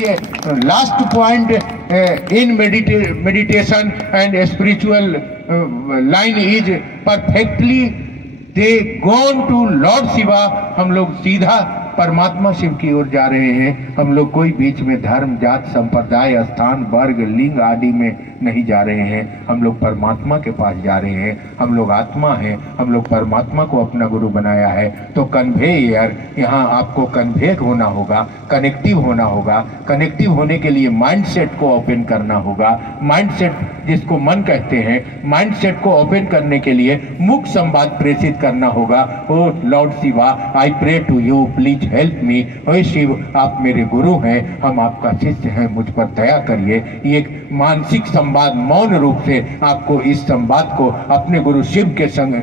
Last point in meditation and spiritual line is perfectly they gone to Lord Shiva। हम लोग सीधा परमात्मा शिव की ओर जा रहे हैं। हम लोग कोई बीच में धर्म, जात, संप्रदाय, स्थान, वर्ग, लिंग आदि में नहीं जा रहे हैं। हम लोग परमात्मा के पास जा रहे हैं। हम लोग आत्मा हैं। हम लोग परमात्मा को अपना गुरु बनाया है। तो कन्वेयर, यहाँ आपको कन्वे होना होगा, कनेक्टिव होना होगा। कनेक्टिव होने के लिए माइंडसेट को ओपन करना होगा। माइंडसेट जिसको मन कहते हैं, माइंडसेट को ओपन करने के लिए मुख संवाद प्रेषित करना होगा। O lord Shiva, I pray to you, please help me. ओए शिव, आप मेरे गुरु हैं, हम आपका शिष्य हैं, मुझ पर दया करिए। ये एक मानसिक संवाद, मौन रूप से आपको इस संवाद को अपने गुरु शिव के संग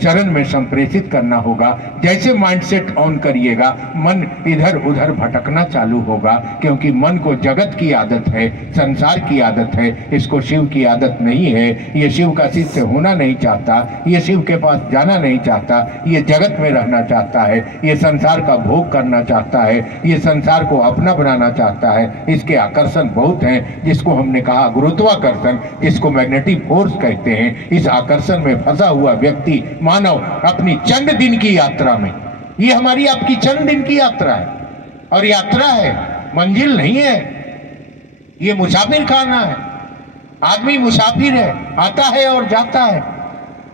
चरण में संप्रेषित करना होगा। जैसे माइंडसेट ऑन करिएगा, मन इधर उधर भटकना चालू होगा, क्योंकि मन को जगत की आदत है, संसार की आदत है, इसको शिव की आदत नहीं है। ये शिव का शिष्य होना नहीं चाहता, ये शिव के पास जाना नहीं चाहता, ये जगत में रहना चाहता है, ये संसार का भोग करना चाहता है, ये संसार को अपना बनाना चाहता है। इसके आकर्षण बहुत हैं, जिसको हमने कहा गुरुत्वाकर्षण, जिसको मैग्नेटिक फोर्स कहते हैं। इस आकर्षण में फंसा हुआ व्यक्ति, मानव अपनी चंद दिन की यात्रा में, ये हमारी आपकी चंद दिन की यात्रा है, और यात्रा है, मंजिल नहीं है। ये मुसाफिर खाना है। आदमी मुसाफिर है, आता है और जाता है।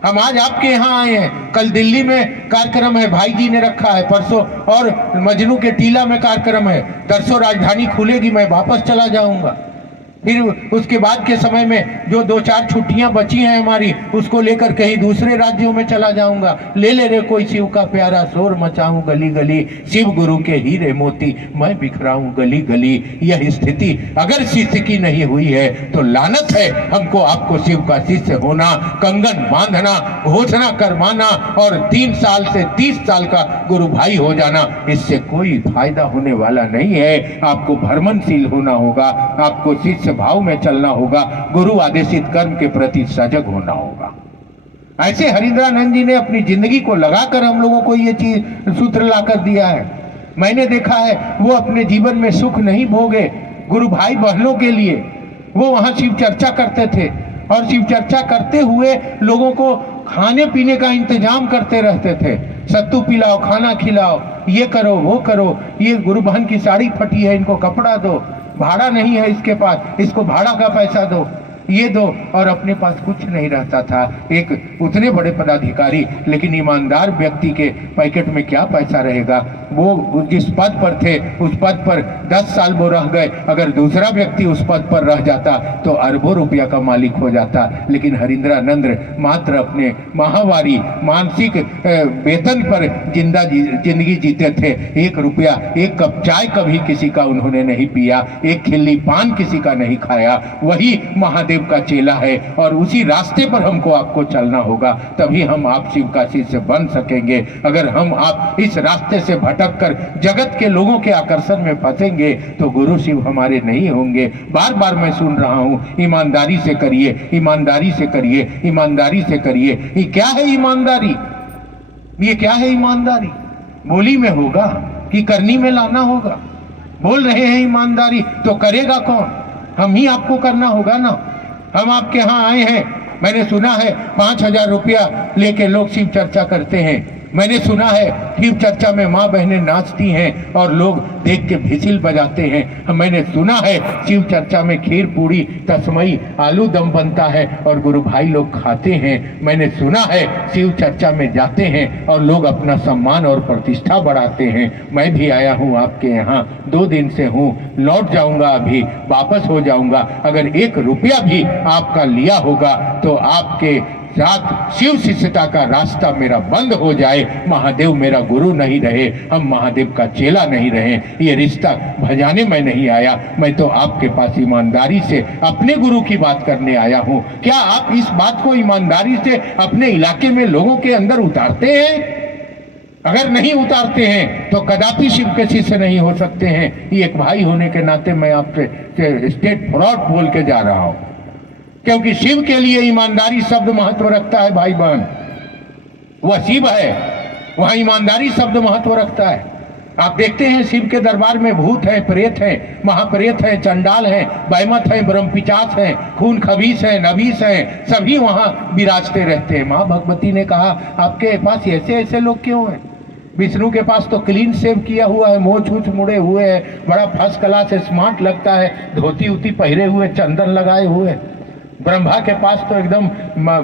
हम आज आपके यहाँ आए हैं, कल दिल्ली में कार्यक्रम है, भाई जी ने रखा है, परसों और मजनू के टीला में कार्यक्रम है, तरसों राजधानी खुलेगी, मैं वापस चला जाऊंगा। फिर उसके बाद के समय में जो 2-4 छुट्टियां बची हैं हमारी, उसको लेकर कहीं दूसरे राज्यों में चला जाऊंगा। ले ले रे कोई शिव का प्यारा, शोर मचाऊं गली गली, शिव गुरु के हीरे मोती मैं बिखराऊं गली गली। यह स्थिति अगर शिष्य की नहीं हुई है तो लानत है हमको आपको शिव का शिष्य होना, कंगन बांधना, घोषणा करवाना और 3 साल से 30 साल का गुरु भाई हो जाना। इससे कोई फायदा होने वाला नहीं है। आपको भ्रमणशील होना होगा, आपको शिष्य भाव में चलना होगा, गुरु आदेशित कर्म के प्रति सजग होना होगा। ऐसे हरिंद्रानंद जी ने अपनी जिंदगी को लगाकर हम लोगों को ये चीज सूत्र लाकर दिया है। मैंने देखा है वो अपने जीवन में सुख नहीं भोगे, गुरु भाई बहनों के लिए वो वहां शिव चर्चा करते थे, और शिव चर्चा करते हुए लोगों को खाने पीने का इंतजाम करते रहते थे। सत्तू पिलाओ, खाना खिलाओ, ये करो वो करो, ये गुरु बहन की साड़ी फटी है, इनको कपड़ा दो, भाड़ा नहीं है इसके पास, इसको भाड़ा का पैसा दो, ये दो। और अपने पास कुछ नहीं रहता था। एक उतने बड़े पदाधिकारी, लेकिन ईमानदार व्यक्ति के पैकेट में क्या पैसा रहेगा। वो जिस पद पर थे उस पद पर 10 साल वो रह गए। अगर दूसरा व्यक्ति उस पद पर रह जाता तो अरबों रुपया का मालिक हो जाता। लेकिन हरिंद्रानंद मात्र अपने माहवारी मानसिक वेतन पर जिंदगी जीते थे। 1 रुपया, 1 कप चाय कभी किसी का उन्होंने नहीं पिया, 1 खिल्ली पान किसी का नहीं खाया। वही महादेव का चेला है, और उसी रास्ते पर हमको आपको चलना होगा, तभी हम आप शिव का शिष्य बन सकेंगे। अगर हम आप इस रास्ते से भटक कर जगत के लोगों के आकर्षण में फंसेंगे तो गुरु शिव हमारे नहीं होंगे। बार बार मैं सुन रहा हूं, ईमानदारी से करिए, ईमानदारी से करिए, ईमानदारी से करिए। ये क्या है ईमानदारी? ये क्या है ईमानदारी? बोली में होगा कि करनी में लाना होगा। बोल रहे हैं ईमानदारी, तो करेगा कौन? हम ही आपको करना होगा ना। हम आपके यहाँ आए हैं, मैंने सुना है 5000 रुपया लेके लोग शिव चर्चा करते हैं। मैंने सुना है शिव चर्चा में माँ बहनें नाचती हैं और लोग देख के भिसिल बजाते हैं। मैंने सुना है शिव चर्चा में खीर पूड़ी तस्मई आलू दम बनता है और गुरु भाई लोग खाते हैं। मैंने सुना है शिव चर्चा में जाते हैं और लोग अपना सम्मान और प्रतिष्ठा बढ़ाते हैं। मैं भी आया हूँ आपके यहाँ, 2 दिन से हूँ, लौट जाऊंगा, अभी वापस हो जाऊंगा। अगर 1 रुपया भी आपका लिया होगा तो आपके साथ शिव शिष्यता का रास्ता मेरा बंद हो जाए। महादेव मेरा गुरु नहीं रहे, हम महादेव का चेला नहीं रहे। ये रिश्ता भजाने मैं नहीं आया, मैं तो आपके पास ईमानदारी से अपने गुरु की बात करने आया हूँ। क्या आप इस बात को ईमानदारी से अपने इलाके में लोगों के अंदर उतारते हैं? अगर नहीं उतारते हैं तो कदापि शिव के शिष्य नहीं हो सकते हैं। ये एक भाई होने के नाते मैं आपसे स्टेट फॉरवर्ड बोल के जा रहा हूँ, क्योंकि शिव के लिए ईमानदारी शब्द महत्व रखता है। भाई बहन, वह शिव है, वहां ईमानदारी शब्द महत्व रखता है। आप देखते हैं शिव के दरबार में भूत है, प्रेत है, महाप्रेत है, चंडाल है, बैमत है, ब्रह्मपिचास है, खून खबीस है, नबीस है, सभी वहां विराजते रहते हैं। माँ भगवती ने कहा आपके पास ऐसे ऐसे लोग क्यों हैं? विष्णु के पास तो क्लीन शेव किया हुआ है, मोछ उछ मुड़े हुए है, बड़ा फर्स्ट क्लास है, स्मार्ट लगता है, धोती उती पहरे हुए, चंदन लगाए हुए। ब्रह्मा के पास तो एकदम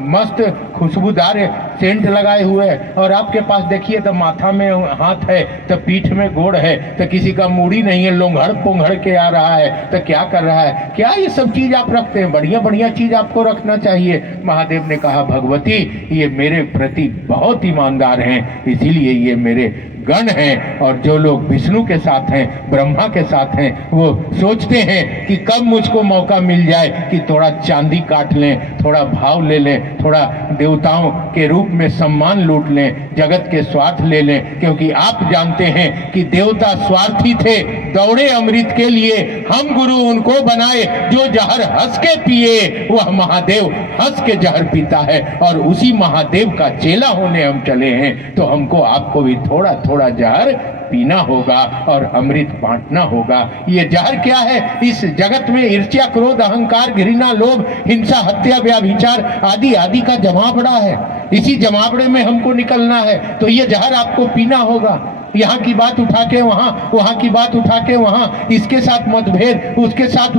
मस्त खुशबूदार सेंट लगाए हुए है, और आपके पास देखिए तो माथा में हाथ है, तो पीठ में गोड़ है, तो किसी का मूड़ी नहीं है, लोंघड़ पोंघड़ के आ रहा है, तो क्या कर रहा है? क्या ये सब चीज आप रखते हैं? बढ़िया बढ़िया चीज आपको रखना चाहिए। महादेव ने कहा भगवती ये मेरे प्रति बहुत ईमानदार हैं, इसीलिए ये मेरे गण हैं, और जो लोग विष्णु के साथ हैं, ब्रह्मा के साथ हैं, वो सोचते हैं कि कब मुझको मौका मिल जाए कि थोड़ा चांदी काट लें, थोड़ा भाव ले लें, थोड़ा देवताओं के रूप में सम्मान लूट लें, जगत के स्वार्थ ले लें। क्योंकि आप जानते हैं कि देवता स्वार्थी थे, दौड़े अमृत के लिए, हम गुरु उनको बनाए जो जहर हंस के पिए, वह महादेव हंस के जहर पीता है, और उसी महादेव का चेला होने हम चले हैं। तो हमको आपको भी थोड़ा थोड़ा जहर पीना होगा और अमृत बांटना होगा। ये जहर क्या है? इस जगत में ईर्ष्या, क्रोध, अहंकार, घृणा, लोभ, हिंसा, हत्या, व्यभिचार आदि आदि का जमावड़ा है। इसी जमावड़े में हमको निकलना है, तो ये जहर आपको पीना होगा। यहाँ की बात उठा के वहाँ, वहाँ की बात उठा के वहाँ, इसके साथ मतभेद, उसके साथ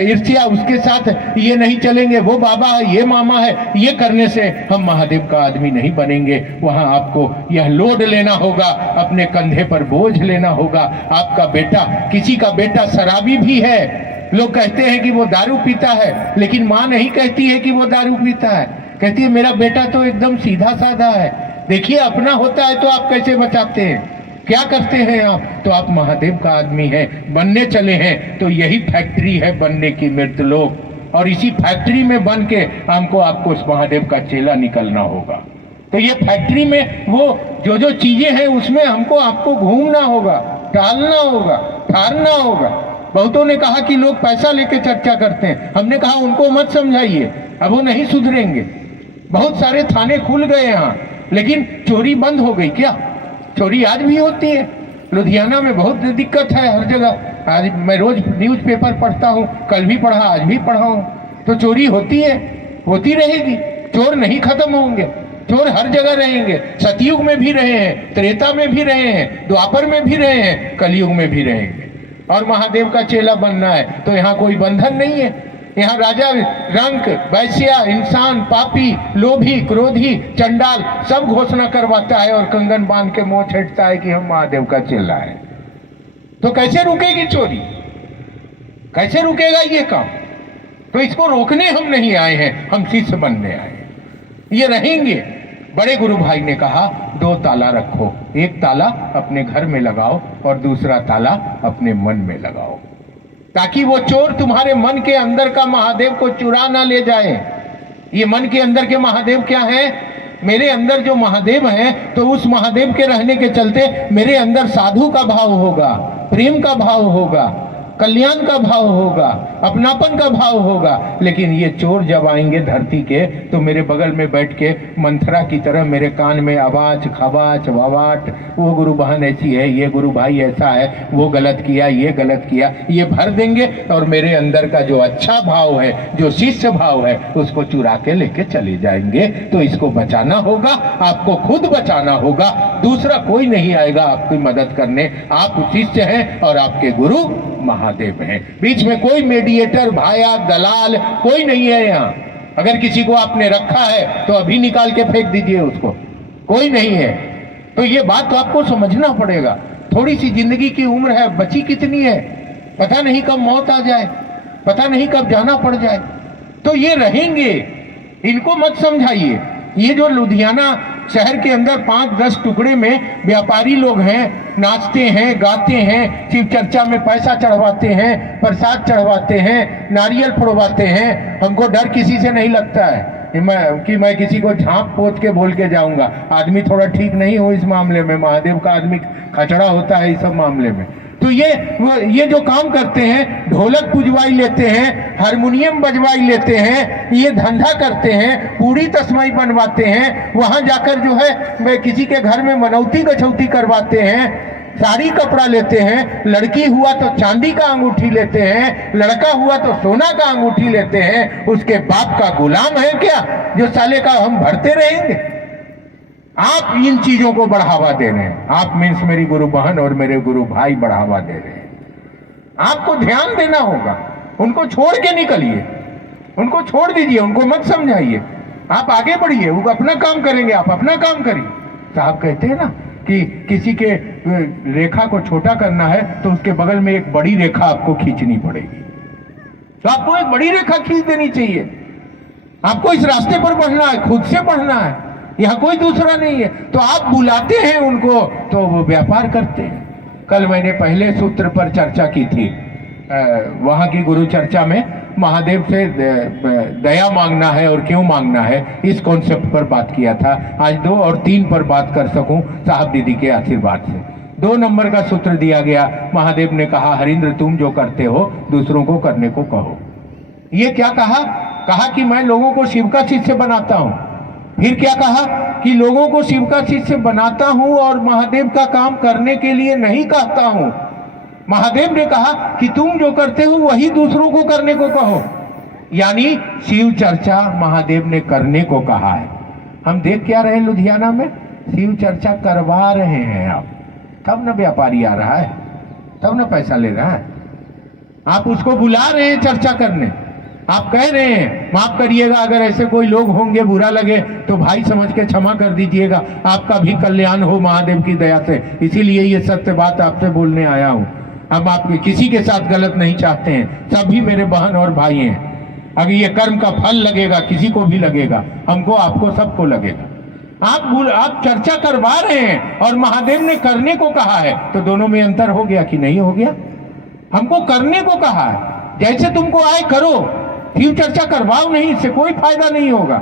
ईर्ष्या, उसके साथ ये नहीं चलेंगे, वो बाबा है, ये मामा है, ये करने से हम महादेव का आदमी नहीं बनेंगे। वहाँ आपको यह लोड लेना होगा, अपने कंधे पर बोझ लेना होगा। आपका बेटा, किसी का बेटा शराबी भी है, लोग कहते हैं कि वो दारू पीता है, लेकिन माँ नहीं कहती है कि वो दारू पीता है, कहती है मेरा बेटा तो एकदम सीधा साधा है। देखिए अपना होता है तो आप कैसे बचाते हैं, क्या करते हैं आप? तो आप महादेव का आदमी है, बनने चले हैं, तो यही फैक्ट्री है बनने की, मृतलोक, और इसी फैक्ट्री में बन के हमको आपको उस महादेव का चेला निकलना होगा। तो ये फैक्ट्री में वो जो जो चीजें हैं उसमें हमको आपको घूमना होगा, टालना होगा, ठहरना होगा। बहुतों ने कहा कि लोग पैसा लेके चर्चा करते हैं, हमने कहा उनको मत समझाइए, अब वो नहीं सुधरेंगे। बहुत सारे थाने खुल गए यहाँ, लेकिन चोरी बंद हो गई क्या? चोरी आज भी होती है। लुधियाना में बहुत दिक्कत है हर जगह। आज मैं रोज न्यूज़पेपर पढ़ता हूँ, कल भी पढ़ा, आज भी पढ़ा हूँ। तो चोरी होती है, होती रहेगी, चोर नहीं खत्म होंगे, चोर हर जगह रहेंगे। सतयुग में भी रहे हैं, त्रेता में भी रहे हैं, द्वापर में भी रहे हैं, कलयुग में भी रहेंगे। और महादेव का चेला बनना है तो यहाँ कोई बंधन नहीं है। यहाँ राजा, रंक, वैश्या, इंसान, पापी, लोभी, क्रोधी, चंडाल सब घोषणा करवाता है और कंगन बांध के मुंह छेड़ता है कि हम महादेव का चेला है। तो कैसे रुकेगी चोरी? कैसे रुकेगा ये काम? तो इसको रोकने हम नहीं आए हैं, हम शिष्य बनने आए हैं। ये रहेंगे। बड़े गुरु भाई ने कहा 2 ताला रखो, एक ताला अपने घर में लगाओ और दूसरा ताला अपने मन में लगाओ, ताकि वो चोर तुम्हारे मन के अंदर का महादेव को चुरा ना ले जाए। ये मन के अंदर के महादेव क्या है? मेरे अंदर जो महादेव हैं, तो उस महादेव के रहने के चलते मेरे अंदर साधु का भाव होगा, प्रेम का भाव होगा, कल्याण का भाव होगा, अपनापन का भाव होगा। लेकिन ये चोर जब आएंगे धरती के, तो मेरे बगल में बैठ के मंथरा की तरह मेरे कान में आवाज, खवाच, वावाट, वो गुरु बहन ऐसी है, ये गुरु भाई ऐसा है, वो गलत किया, ये गलत किया, ये भर देंगे। और मेरे अंदर का जो अच्छा भाव है, जो शिष्य भाव है, उसको चुरा के लेके चले जाएंगे। तो इसको बचाना होगा, आपको खुद बचाना होगा, दूसरा कोई नहीं आएगा आपकी मदद करने। आप शिष्य हैं और आपके गुरु महादेव हैं। बीच में कोई मीडिएटर, भाया, दलाल कोई नहीं है यहाँ। अगर किसी को आपने रखा है तो अभी निकाल के फेंक दीजिए उसको, कोई नहीं है। तो ये बात तो आपको समझना पड़ेगा। थोड़ी सी जिंदगी की उम्र है, बची कितनी है, पता नहीं कब मौत आ जाए, पता नहीं कब जाना पड़ जाए। तो ये रहेंगे, इनको मत समझाइए। ये जो लुधियाना शहर के अंदर 5-10 टुकड़े में व्यापारी लोग हैं, नाचते हैं, गाते हैं, शिव चर्चा में पैसा चढ़वाते हैं, प्रसाद चढ़वाते हैं, नारियल फोड़वाते हैं। हमको डर किसी से नहीं लगता है कि मैं किसी को झांप पोत के बोल के जाऊंगा। आदमी थोड़ा ठीक नहीं हो इस मामले में, महादेव का आदमी खचड़ा होता है इस सब मामले में। तो ये जो काम करते हैं, ढोलक पुजवाई लेते हैं, हारमोनियम बजवाई लेते हैं, ये धंधा करते हैं, पूरी तस्मई बनवाते हैं, वहां जाकर जो है किसी के घर में मनौती गछौती करवाते हैं, साड़ी कपड़ा लेते हैं, लड़की हुआ तो चांदी का अंगूठी लेते हैं, लड़का हुआ तो सोना का अंगूठी लेते हैं। उसके बाप का गुलाम है क्या जो साले का हम भरते रहेंगे? आप इन चीजों को बढ़ावा दे रहे हैं। आप मीन्स मेरी गुरु बहन और मेरे गुरु भाई बढ़ावा दे रहे हैं। आपको ध्यान देना होगा। उनको छोड़ के निकलिए, उनको छोड़ दीजिए, उनको मत समझाइए। आप आगे बढ़िए, वो अपना काम करेंगे, आप अपना काम करिए। साहब कहते हैं ना कि किसी के रेखा को छोटा करना है तो उसके बगल में एक बड़ी रेखा आपको खींचनी पड़ेगी। तो आपको एक बड़ी रेखा खींच देनी चाहिए। आपको इस रास्ते पर बढ़ना है, खुद से बढ़ना है, यहाँ कोई दूसरा नहीं है। तो आप बुलाते हैं उनको तो वो व्यापार करते हैं। कल मैंने पहले सूत्र पर चर्चा की थी, वहां की गुरु चर्चा में महादेव से दया मांगना है और क्यों मांगना है, इस कॉन्सेप्ट पर बात किया था। आज 2 और 3 पर बात कर सकूं साहब दीदी के आशीर्वाद से। 2 नंबर का सूत्र दिया गया। महादेव ने कहा, हरिंद्र तुम जो करते हो दूसरों को करने को कहो। ये क्या कहा? कहा कि मैं लोगों को शिव का शिष्य बनाता हूं। फिर क्या कहा कि लोगों को शिव का शिष्य बनाता हूं और महादेव का काम करने के लिए नहीं कहता हूं। महादेव ने कहा कि तुम जो करते हो वही दूसरों को करने को कहो। यानी शिव चर्चा महादेव ने करने को कहा है। हम देख क्या रहे हैं लुधियाना में, शिव चर्चा करवा रहे हैं आप, तब न व्यापारी आ रहा है, तब न पैसा ले रहा है। आप उसको बुला रहे हैं चर्चा करने, आप कह रहे हैं माफ करिएगा अगर ऐसे कोई लोग होंगे बुरा लगे तो भाई समझ के क्षमा कर दीजिएगा, आपका भी कल्याण हो महादेव की दया से, इसीलिए ये सत्य बात आपसे बोलने आया हूं। हम आपके किसी के साथ गलत नहीं चाहते हैं, सभी मेरे बहन और भाई हैं। अगर ये कर्म का फल लगेगा किसी को भी लगेगा, हमको आपको सबको लगेगा। आप चर्चा करवा रहे हैं और महादेव ने करने को कहा है, तो दोनों में अंतर हो गया कि नहीं हो गया? हमको करने को कहा है, जैसे तुमको आए करो, शिव चर्चा करवाओ नहीं, इससे कोई फायदा नहीं होगा।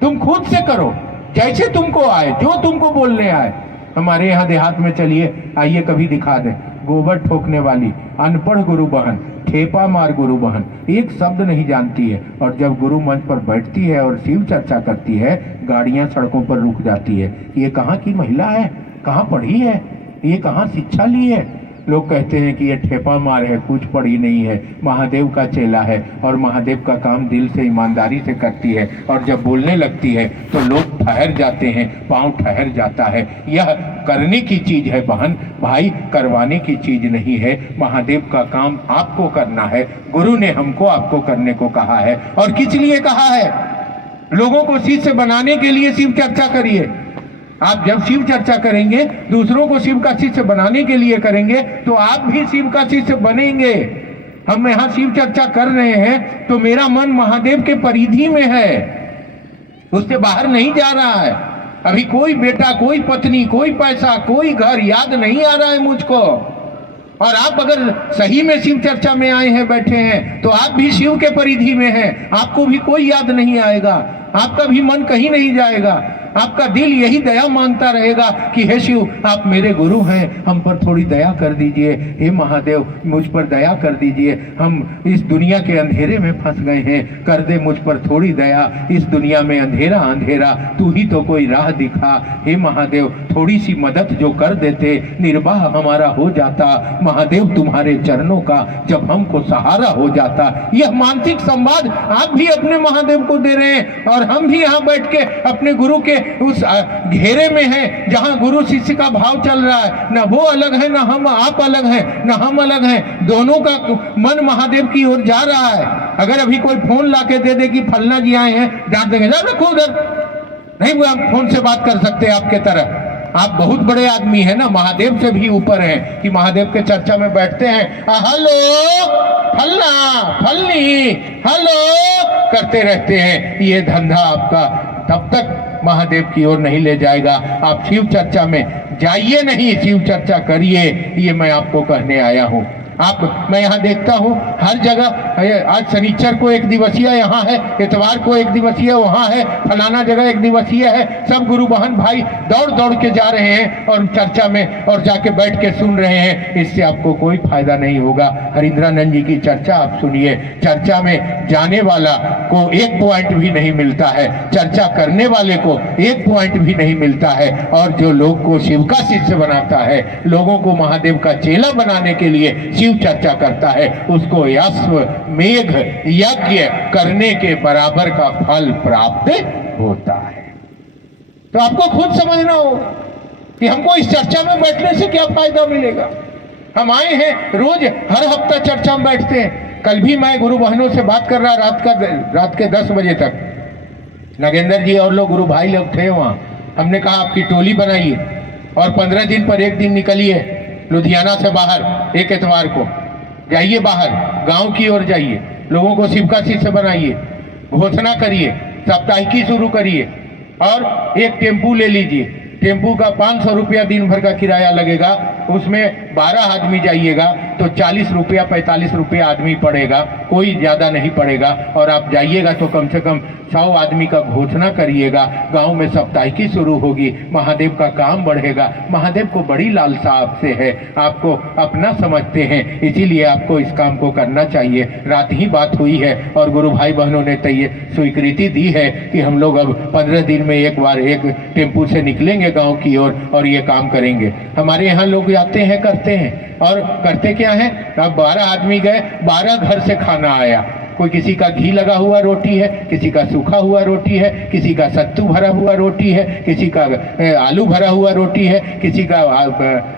तुम खुद से करो जैसे तुमको आए, जो तुमको बोलने आए। हमारे यहाँ देहात में चलिए, आइए कभी दिखा दें, गोबर ठोकने वाली अनपढ़ गुरु बहन, ठेपा मार गुरु बहन, एक शब्द नहीं जानती है, और जब गुरु मंच पर बैठती है और शिव चर्चा करती है, गाड़ियां सड़कों पर रुक जाती है। ये कहाँ की महिला है, कहाँ पढ़ी है, ये कहाँ शिक्षा ली है? लोग कहते हैं कि ये ठेपा मार है, कुछ पढ़ी नहीं है, महादेव का चेला है और महादेव का काम दिल से ईमानदारी से करती है, और जब बोलने लगती है तो लोग ठहर जाते हैं, पांव ठहर जाता है। यह करने की चीज है बहन भाई, करवाने की चीज नहीं है। महादेव का काम आपको करना है, गुरु ने हमको आपको करने को कहा है। और किस लिए कहा है? लोगों को शिष्य बनाने के लिए शिव चर्चा करिए। आप जब शिव चर्चा करेंगे, दूसरों को शिव का शिष्य बनाने के लिए करेंगे, तो आप भी शिव का शिष्य बनेंगे। हम यहाँ शिव चर्चा कर रहे हैं तो मेरा मन महादेव के परिधि में है, उससे बाहर नहीं जा रहा है। अभी कोई बेटा, कोई पत्नी, कोई पैसा, कोई घर याद नहीं आ रहा है मुझको। और आप अगर सही में शिव चर्चा में आए हैं, बैठे हैं, तो आप भी शिव के परिधि में हैं, आपको भी कोई याद नहीं आएगा, आपका भी मन कहीं नहीं जाएगा। आपका दिल यही दया मांगता रहेगा कि हे शिव आप मेरे गुरु हैं, हम पर थोड़ी दया कर दीजिए, हे महादेव मुझ पर दया कर दीजिए, हम इस दुनिया के अंधेरे में फंस गए हैं, कर दे मुझ पर थोड़ी दया, इस दुनिया में अंधेरा अंधेरा, तू ही तो कोई राह दिखा, हे महादेव थोड़ी सी मदद जो कर देते, निर्वाह हमारा हो जाता, महादेव तुम्हारे चरणों का जब हमको सहारा हो जाता। यह मानसिक संवाद आप भी अपने महादेव को दे रहे हैं, और हम भी यहाँ बैठ के अपने गुरु के उस घेरे में हैं जहां गुरु शिष्य का भाव चल रहा है। न वो अलग है, न हम आप अलग हैं, न हम अलग हैं, दोनों का मन महादेव की ओर जा रहा है। अगर अभी कोई फोन लाके दे दे कि फलना जी आए हैं, डांट देंगे, रखो उधर, नहीं वो आप फोन से बात कर सकते आपके तरह। आप बहुत बड़े आदमी हैं ना, महादेव से भी ऊपर हैं, कि महादेव के चर्चा में बैठते हैं, हेलो फलना फलनी हेलो करते रहते हैं। ये धंधा आपका तब तक महादेव की ओर नहीं ले जाएगा। आप शिव चर्चा में जाइए नहीं, शिव चर्चा करिए, ये मैं आपको कहने आया हूं। मैं यहाँ देखता हूँ हर जगह, आज शनिचर को एक दिवसीय यहाँ है, इतवार को एक दिवसीय वहाँ है, फलाना जगह एक दिवसीय है। सब गुरु बहन भाई दौड़ दौड़ के जा रहे हैं और चर्चा में और जाके बैठ के सुन रहे हैं। इससे आपको कोई फायदा नहीं होगा। हरिंद्रानंद जी की चर्चा आप सुनिए, चर्चा में जाने वाला को एक पॉइंट भी नहीं मिलता है, चर्चा करने वाले को एक पॉइंट भी नहीं मिलता है। और जो लोग को शिव का शिष्य बनाता है, लोगों को महादेव का चेला बनाने के लिए शिव चर्चा करता है, उसको अश्वमेध यज्ञ करने के बराबर का फल प्राप्त होता है। तो आपको खुद समझना होगा कि हमको इस चर्चा में बैठने से क्या फायदा मिलेगा। हम आए हैं, रोज हर हफ्ता चर्चा में बैठते हैं। कल भी मैं गुरु बहनों से बात कर रहा रात के 10 बजे तक, नागेंद्र जी और लोग गुरु भाई लोग थे वहाँ। हमने कहा आपकी टोली बनाइए और 15 दिन पर एक दिन निकलिए लुधियाना से बाहर, एक इतवार को जाइए बाहर गांव की ओर जाइए, लोगों को शिव का शिष्य बनाइए, घोषणा करिए, साप्ताहिकी शुरू करिए और एक टेम्पू ले लीजिए। टेम्पू का 500 रुपया दिन भर का किराया लगेगा, उसमें 12 आदमी जाइएगा तो 40 रुपया 45 रुपया आदमी पड़ेगा, कोई ज़्यादा नहीं पड़ेगा। और आप जाइएगा तो कम से कम 100 आदमी का घोषणा करिएगा, गांव में साप्ताहिकी शुरू होगी, महादेव का काम बढ़ेगा। महादेव को बड़ी लालसा आपसे है, आपको अपना समझते हैं, इसीलिए आपको इस काम को करना चाहिए। रात ही बात हुई है और गुरु भाई बहनों ने स्वीकृति दी है कि हम लोग अब 15 दिन में एक बार एक टेम्पू से निकलेंगे गांव की ओर और ये काम करेंगे। हमारे यहाँ लोग जाते हैं, करते हैं और करते क्या है, अब 12 आदमी गए, 12 घर से खाना आया। कोई किसी का घी लगा हुआ रोटी है, किसी का सूखा हुआ रोटी है, किसी का सत्तू भरा हुआ रोटी है, किसी का आलू भरा हुआ रोटी है, किसी का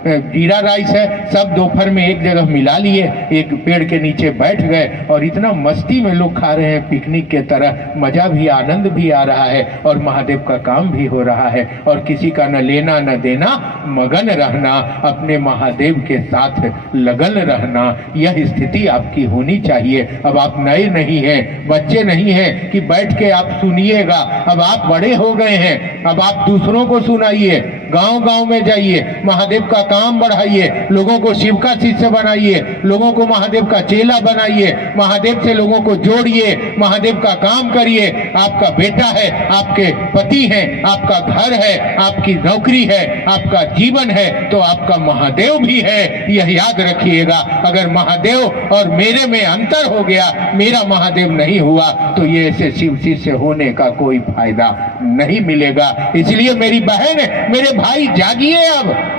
जीरा राइस है। सब दोपहर में एक जगह मिला लिए, एक पेड़ के नीचे बैठ गए और इतना मस्ती में लोग खा रहे हैं, पिकनिक के तरह। मजा भी, आनंद भी आ रहा है और महादेव का काम भी हो रहा है और किसी का न लेना न देना, मगन रहना, अपने महादेव के साथ लगन रहना, यह स्थिति आपकी होनी चाहिए। अब आप नए नहीं है, बच्चे नहीं हैं कि बैठ के आप सुनिएगा। अब आप बड़े हो गए हैं, अब आप दूसरों को सुनाइए, गांव गांव में जाइए, महादेव का काम बढ़ाइए, लोगों को शिव का शिष्य बनाइए, लोगों को महादेव का चेला बनाइए, महादेव से लोगों को जोड़िए, महादेव का काम करिए। आपका बेटा है, आपके पति हैं, आपका घर है, आपकी नौकरी है, आपका जीवन है, तो आपका महादेव भी है, यह याद रखिएगा। अगर महादेव और मेरे में अंतर हो गया, मेरा महादेव नहीं हुआ, तो ये ऐसे शिव शिष्य होने का कोई फायदा नहीं मिलेगा। इसलिए मेरी बहन, मेरे भाई, जागिए।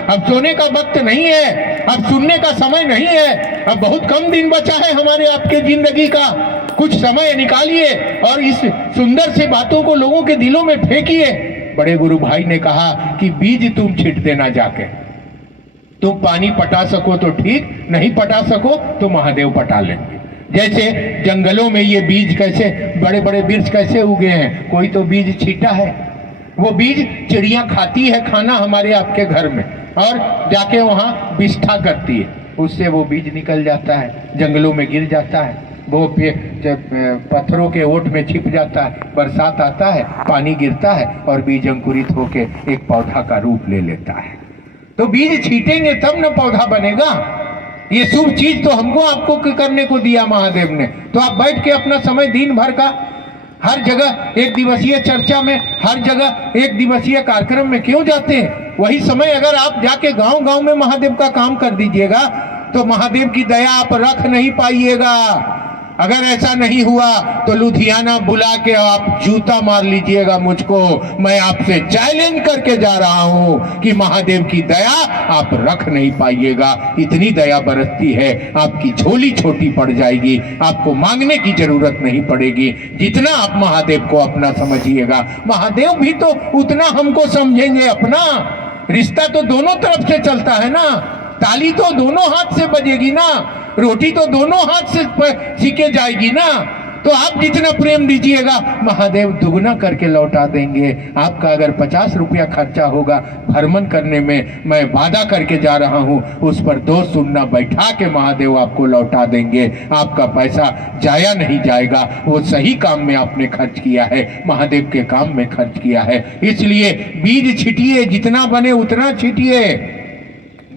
अब सोने का वक्त नहीं है, अब सुनने का समय नहीं है। अब बहुत कम दिन बचा है हमारे आपके जिंदगी का, कुछ समय निकालिए और इस सुंदर से बातों को लोगों के दिलों में फेंकिए। बड़े गुरु भाई ने कहा कि बीज तुम छिट देना जाके, तुम पानी पटा सको तो ठीक, नहीं पटा सको तो महादेव पटा लेंगे। जैसे जंगलों में ये बीज कैसे, बड़े बड़े वृक्ष कैसे उगे हैं, कोई तो बीज छीटा है, वो बीज चिड़िया खाती है खाना हमारे आपके घर में और जाके वहाँ विष्ठा करती है, उससे वो बीज निकल जाता है, जंगलों में गिर जाता है, वो पत्थरों के ओट में छिप जाता है, बरसात आता है, पानी गिरता है और बीज अंकुरित होके एक पौधा का रूप ले लेता है। तो बीज छीटेंगे तब न पौधा बनेगा। ये शुभ चीज तो हमको आपको करने को दिया महादेव ने, तो आप बैठ के अपना समय दिन भर का हर जगह एक दिवसीय चर्चा में, हर जगह एक दिवसीय कार्यक्रम में क्यों जाते हैं? वही समय अगर आप जाके गांव गांव में महादेव का काम कर दीजिएगा तो महादेव की दया आप रख नहीं पाइएगा। अगर ऐसा नहीं हुआ तो लुधियाना बुला के आप जूता मार लीजिएगा मुझको। मैं आपसे चैलेंज करके जा रहा हूं कि महादेव की दया आप रख नहीं पाइएगा। इतनी दया बरसती है, आपकी झोली छोटी पड़ जाएगी, आपको मांगने की जरूरत नहीं पड़ेगी। जितना आप महादेव को अपना समझिएगा, महादेव भी तो उतना हमको समझेंगे अपना। रिश्ता तो दोनों तरफ से चलता है ना, ताली तो दोनों हाथ से बजेगी ना, रोटी तो दोनों हाथ से सीखे जाएगी ना। तो आप जितना प्रेम दीजिएगा महादेव दुगना करके लौटा देंगे। आपका अगर 50 रुपया खर्चा होगा भ्रमण करने में, मैं वादा करके जा रहा हूं, उस पर 2 सुन्ना बैठा के महादेव आपको लौटा देंगे। आपका पैसा जाया नहीं जाएगा, वो सही काम में आपने खर्च किया है, महादेव के काम में खर्च किया है। इसलिए बीज छिटिए, जितना बने उतना छिटिए,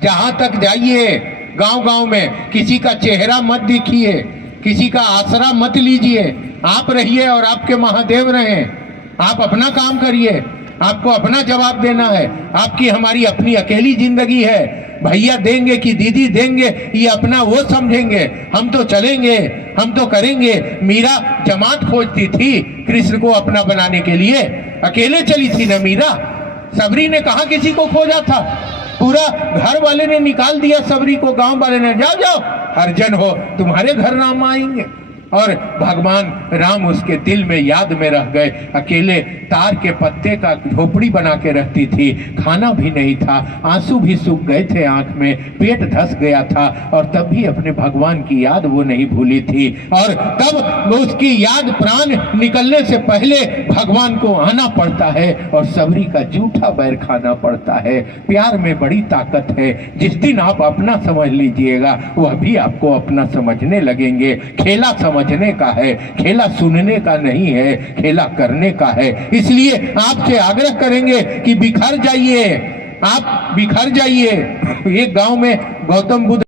जहां तक जाइए गांव गांव में किसी का चेहरा मत दिखिए, किसी का आसरा मत लीजिए। आप रहिए और आपके महादेव रहें। आप अपना काम करिए, आपको अपना जवाब देना है। आपकी हमारी अपनी अकेली जिंदगी है। भैया देंगे कि दीदी देंगे ये अपना वो समझेंगे। हम तो चलेंगे, हम तो करेंगे। मीरा जमात खोजती थी कृष्ण को अपना बनाने के लिए, अकेले चली थी ना मीरा। सबरी ने कहा किसी को खोजा था, पूरा घर वाले ने निकाल दिया सबरी को। गांव वाले ने जाओ जाओ हरिजन हो, तुम्हारे घर राम आएंगे। और भगवान राम उसके दिल में याद में रह गए। अकेले तार के पत्ते का झोपड़ी बना के रहती थी, खाना भी नहीं था, आंसू भी सूख गए थे आंख में, पेट धस गया था, और तब भी अपने भगवान की याद वो नहीं भूली थी। और तब उसकी याद प्राण निकलने से पहले भगवान को आना पड़ता है और सबरी का जूठा बैर खाना पड़ता है। प्यार में बड़ी ताकत है। जिस दिन आप अपना समझ लीजिएगा वह भी आपको अपना समझने लगेंगे। खेला समझने का है, खेला सुनने का नहीं है, खेला करने का है। इसलिए आपसे आग्रह करेंगे कि बिखर जाइए, आप बिखर जाइए। एक गांव में गौतम बुद्ध